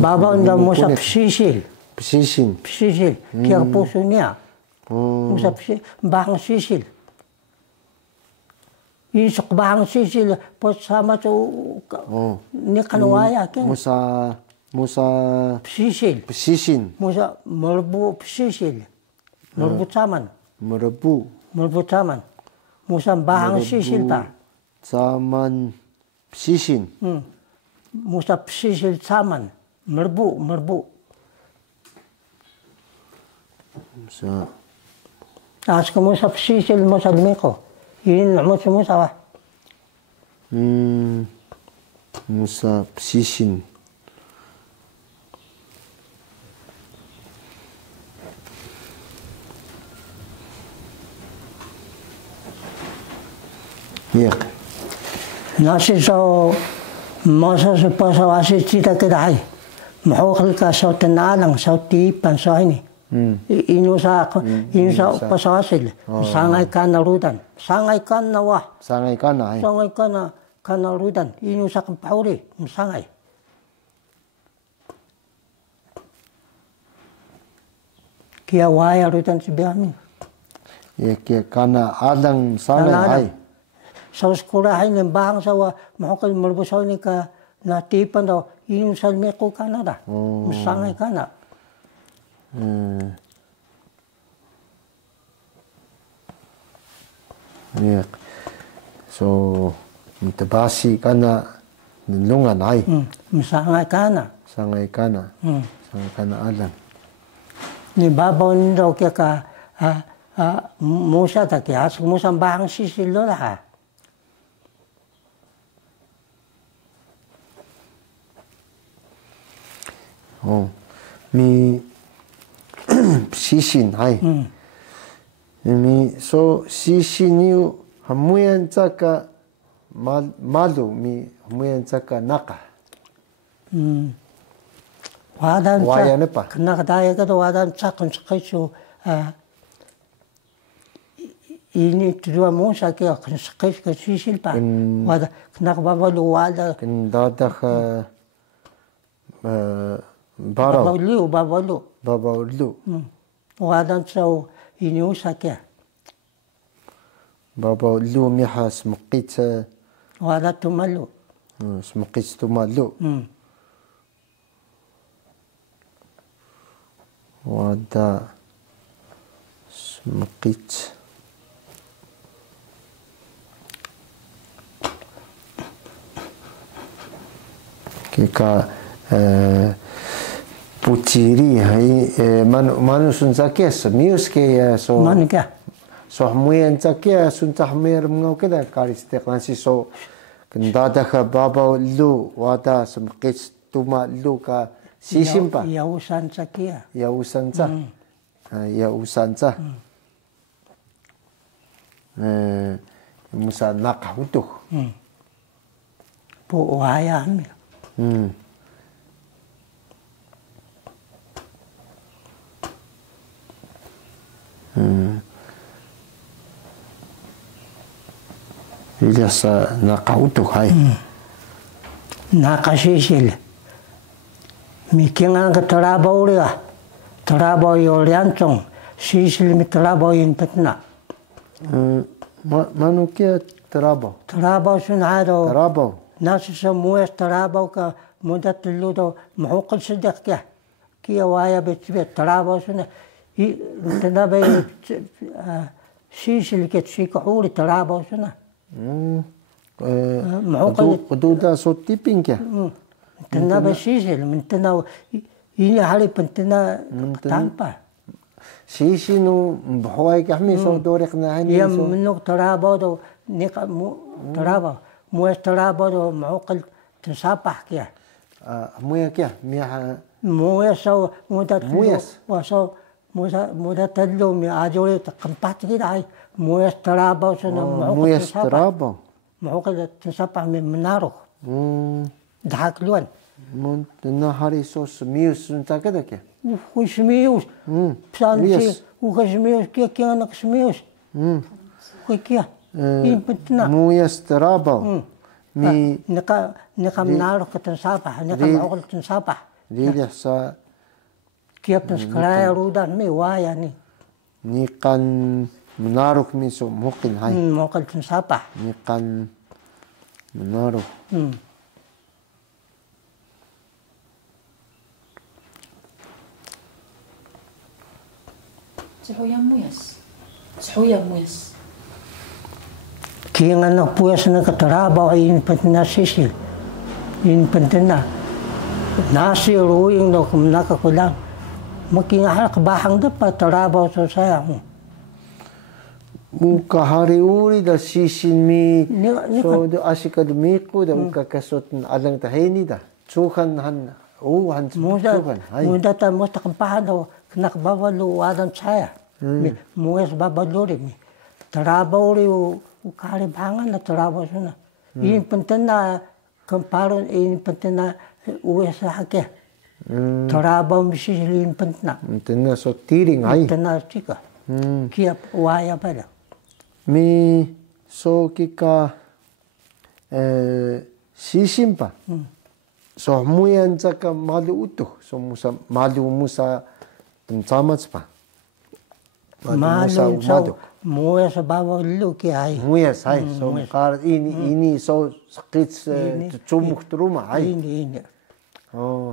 Baba nda musa psisil. Psisin. Psisil. Kia pusunia. Musa psisil. Bahang sisil. Isok bahang sisil. Pos sama tu ni kanwaya kin. Musa psisil. Psisin. Musa merbu psisil. Merbu taman. Merbu taman. Musa bahang sisil pa. Taman psisin. Musa psisil taman. Merbu. Musa. Ask musa psisil musa lumiko. Yun musa wa. Musa psisin. Iya. Nasi so masa sepasa wasi cita kedai. Mahukal ka so tenalang so tipan so ini. Inusa pasawasil. Sangay ka na rudan. Sangay ka na wa. Sangay ka na. Sangay ka na rudan. Inusa kang pauri. Sangay. Kia waya rudan si Biamin. Iya kia kana adang sangay. Sa skurahin ng bahang sawa mahukal merbusaw ni ka natipan daw yung salmeko ka na da. Masangay ka na. Yeah. So, mitabasi ka na nilungan ay. Masangay ka na. Sangay ka na. Sangay ka na alam. Ni babaw daw kaya ka musa ta kaya musa bahang sisilo na ha. Mi sisin ay. Mi so sisin yu hamuyan tsaka malu mi hamuyan tsaka naka. Wadan waya ne pa. Kena kadaya ka wadan tsaka nskaisu ini tudua musa kaya nskais ka sisil pa. Wada kena babalu wada. Kendada ka Babalu. Wadan so inusa kya. Babalu miha smukit. Wada tumalu. Smukit tumalu. Wada smukit. Kika puciri hai manu sunsa ke semius ke so manu ke so hamuyan ke sunta hamir mengau ke da karistek nasi so kendada ka baba lu wada semkit tuma lu ka sisim pa ya usansa ke ya usansa musa nakahutuh po waya mi Ilasa nakautuk hai. Nakasisil. Mikingan ka tarabaw liya. Tarabaw yoliantong. Sisil mi tarabaw yung petna. Manu kia tarabaw? Tarabaw sunado. Tarabaw? Nasa sa mues tarabaw ka mudat ludo mahukal sadak kia. Kia waya bet tarabaw sunado. Tanabay sisil ket sikahuli tarabaw sunado. Kududa so tiping kya? Tana ba sisil, tana ini hari pentena tanpa. Sisi no bahaway kami so dorek na hani so. Yang menuk tarabaw do nika tarabaw, muas tarabaw do maukal tsapah kya. Muya kya? Miya muas so mudat muas. So mudat tadlo mi ajole takampat kita. Muas tarabaw sa muas tarabaw. Mahukal tsapah mi menaro. Dahakluan. Na hari so semius sunta kada kya? Semius. Psansi semius kia anak semius. Kia. Muyas tarabaw. Nika menaro ke tensapah, nika maukal tensapah. Lili sa Kia penskraya rudan mi waya ni. Nikan menaro mi so mungkin hai. Maukal tensapah. Nikan menaro. Sahuyang muyas. Kia ngana puas na kataraba in pentina sisil. In pentina. Nasi ruing no kumnaka kulang. Making halak bahang dapat taraba so saya. Muka hari uri da sisin mi so do asikademiku da muka kasotin alang tahini da. Tsukan han han tsukan. Muda ta musta kampahan do knak babalu adan saya. Muas babaluri mi. Taraba uri ukari bangan na taraba suna. In pentina kamparon in pentina uesa hake. Taraba misisil in pentina. Pentina so tiring hai. Pentina chika. Kia waya pada. Mi so kika sisimpa. So muyan tsaka malu utuh. So musa malu musa temcamat pa. Malu so muas babalu ki hai. Muas hai. So kar ini so sakit cumuk teruma hai. Ini.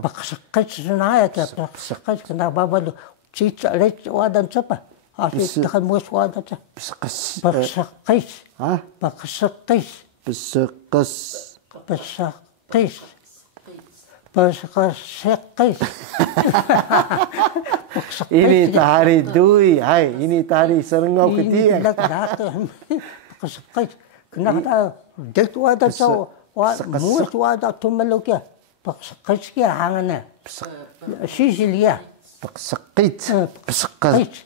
Paksakat sunaya kia paksakat kena babalu. Cica lec wadan cepat. Asyik tekan muas wadan cepat. Paksakis. Paksakis. Paksakis. Paksakis. Paksakis. Ini tahari dui, hai. Ini tahari serengau ketiak. Paksakis. Kenapa det wadan so muas wadan tumalu kia. Paksakis kia hangana. Sisil kia. Paksakit. Paksakit.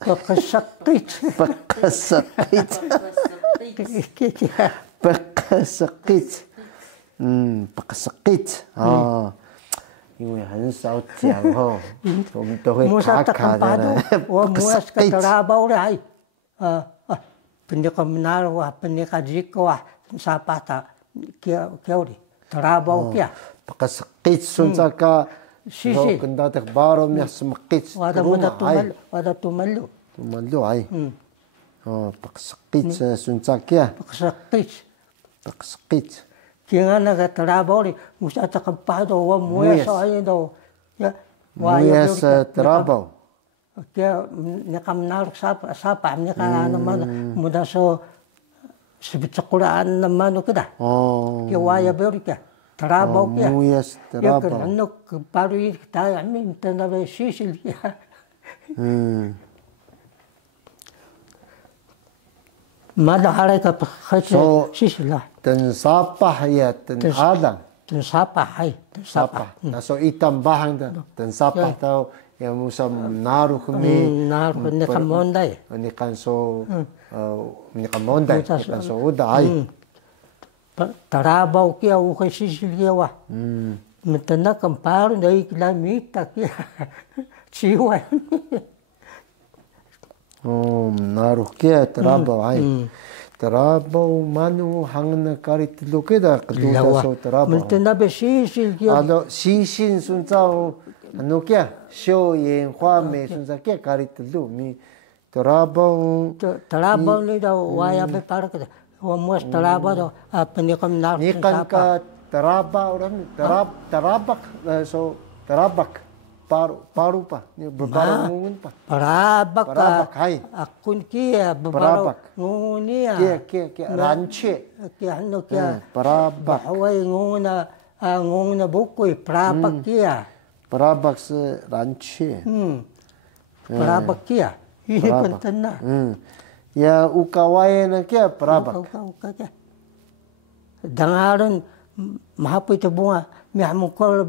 Pakasakit. Pakasakit. Pakasakit. Pakasakit.因为很少讲哦，我们都会卡卡的。Muas kataraba urai. Pendeka menaruh, pendeka jiko sapata kia uri. Taraba kia. Pakasakit sunsaka. Sisil. Kenda tak baru mi semakit. Wada tumalu. Tumalu ai. Pakasakit sunsakia. Pakasakit. Pakasakit. Kia ngana taraba uri musa takapado wa muas ai do. Ya. Muas taraba. Kia nika menaruh sapa nika naman muda so sebetsakuraan naman kita. Kia waya beri kia. Taraba kia. Muas taraba. Ya kan baru kita amin tenaga sisil kia. Mana hari ka khasa sisil lah. Tensapah ya tenadang. Tensapah hai. Tensapah. So itam bahang da. Tensapah tau yang musa naruh kami. Naruh nikam mondai. Nikan so nikam mondai. Nikan so udah ai. Taraba kia ukai sisil kia wah. Mentena kamparu dari kilamita kia. Ciwa. Naruh kia taraba ai. Taraba manu hangna karit lukeda keduta so taraba. Mentena be sisil kia. Alo sisin sunsao anu kia show yen hua me sunsa kia karit lu mi taraba. Taraba ni dah waya be parak. Muas taraba do penikam naruh. Nikan ka taraba orang tarabak so tarabak paru pa ni beberapa ngungun pa. Parabak hai. Akun kia beberapa ngungun ni. Kia ranche. Kia anu kia. Parabak. Hawai ngungun bukui parabak kia. Parabak se ranche. Parabak kia. Ini penting na. Ya ukawai na kia parabak. Uka kia. Dangaran mahapu itu bunga. Mihamukol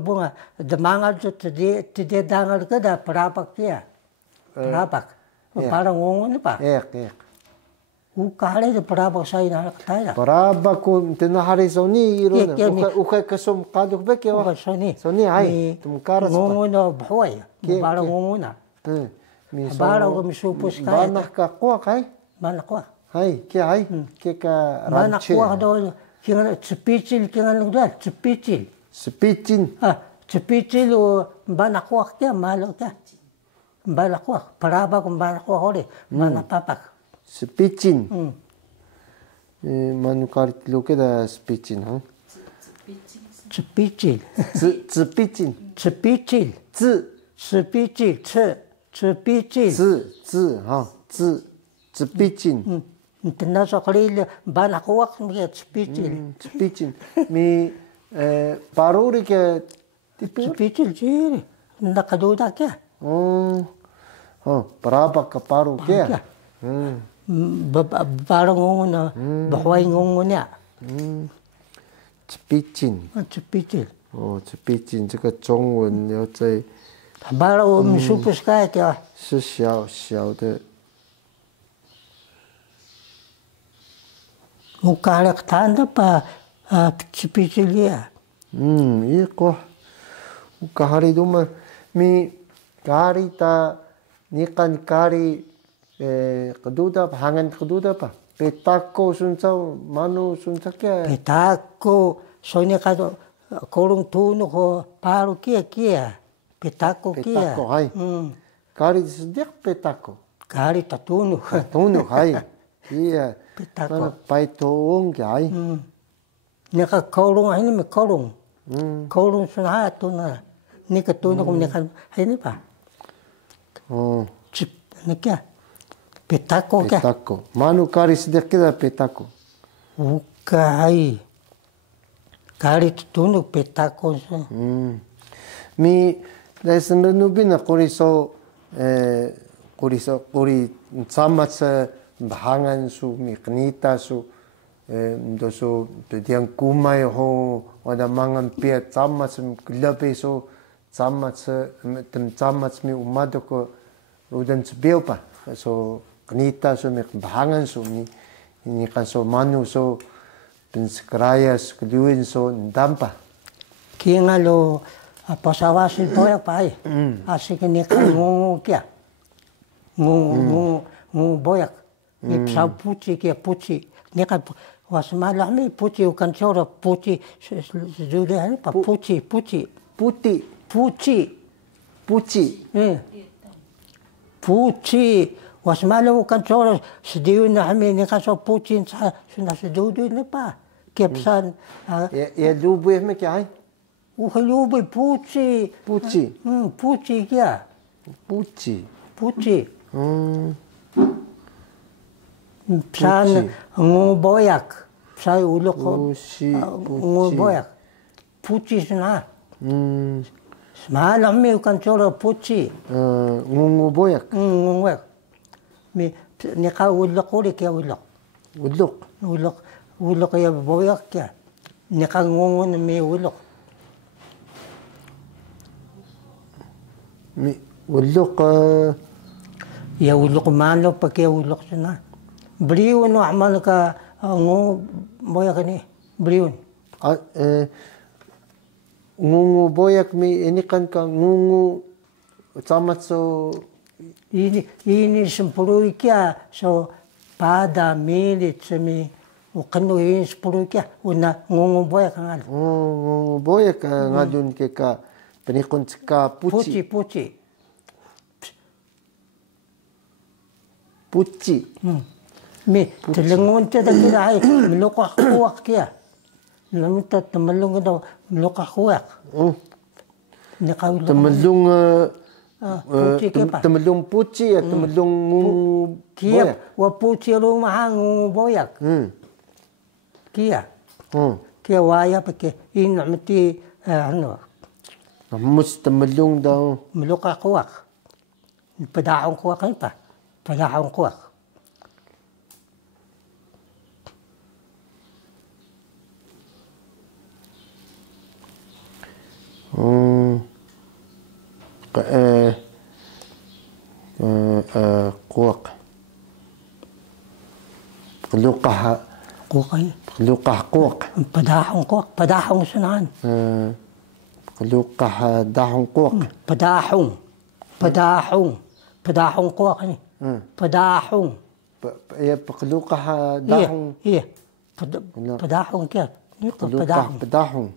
bunga. Demangal tu tidak dangal kada parabak kia. Parabak. Parang ngungun pa. Ukahari itu parabak saya nak kaya. Parabak ku tinahari soni iro na. Uka kasum kaduk be kia. Soni ai. Tumkaras pa. Ngungun na buhay. Parang ngungun na. Barang kami supos kaya. Banak ka kuha kay? Banak kuha. هاي كي كا بانا قوة دو كينا تسبيتشيل كينا نقول تسبيتشيل سبيتين تسبيتشيل وبانا قوة كيا مالو كيا بانا قوة برابا كم بانا قوة هوري بانا بابا سبيتين ما نقارت له كده سبيتين ها تسبيتشيل سبيتين تسبيتشيل سبيتشيل تسبيتشيل ها سبيتين انت الناس قليل بانا قوة مية تسبيتشيل سبيتين مي باروري كه تسبيتشيل جيري نقدودا كيا برابا كبارو كه بارغونا بحوينغونا سبيتين تسبيتشيل سبيتين 这个中文要在 바로 슈퍼스카이 게 是小的 우카렉 탄다파 치피치리아 이거 우카하리 도마 미 가리타 니칸 가리 قدودا hangan قدودا pa petako sunsa manu sunsa ke petako sonikado korung tunu ko paru kia petako kia petako hai kari sedek petako kari tatunu hai iya petako pai toong hai neka korung ini me korung sunha tuna nika tunu ko neka ini pa chip nika petako kia petako manu kari sedek kida petako ukai kari tunu petako mi lesson nubina koriso samas bahangan su mi knita su doso diang kumai ho wada mangan pia samas glabe so samas mi umado ko udan sebelpa so knita so mi bahangan su ni kan so manu so penskrayas keduin so dampa kingalo pasawasi boya pai asik ni ngu kia ngu boyak ni psau puci kia puci ni kan wasmalah mi puci ukan cora puci sudah apa puci wasmalah ukan cora sediu na mi ni kan so puci sudah sedudu ni pa kia psan ya lubu me kia uhalubi puci kia puci psan ngu boyak psai ulok ngu boyak puci sana semalam mi ukan cora puci ngu boyak mi ni ka ulok uri kia ulok ya boyak kia ni ka ngu mi ulok mi ulok ya ulok malo pakai ulok sana beliun amal ka ngu boyak ni beliun ngu boyak mi ini kan ka ngu camat so ini sempurui kia so pada milit semi ukanu ini sempurui kia una ngu boyak ngal ngu boyak ngadun ke ka penikon ka puci mi telengon tada kira ai melokak kuak kia lamita temelung do melokak kuak ni kau temelung puci ke pa temelung puci ya temelung kia wa puci rumah ngu boyak kia waya pakai ini mesti anu mus temelung daw melokak kuak pedahong kuak kan pa pedahong kuak kuak lukah kuak pedahong sunan lukah dahong kuak pedahong kuak ni pedahong بقلوقها داحون إيه بداحون كيف نقطة بداحون بداحون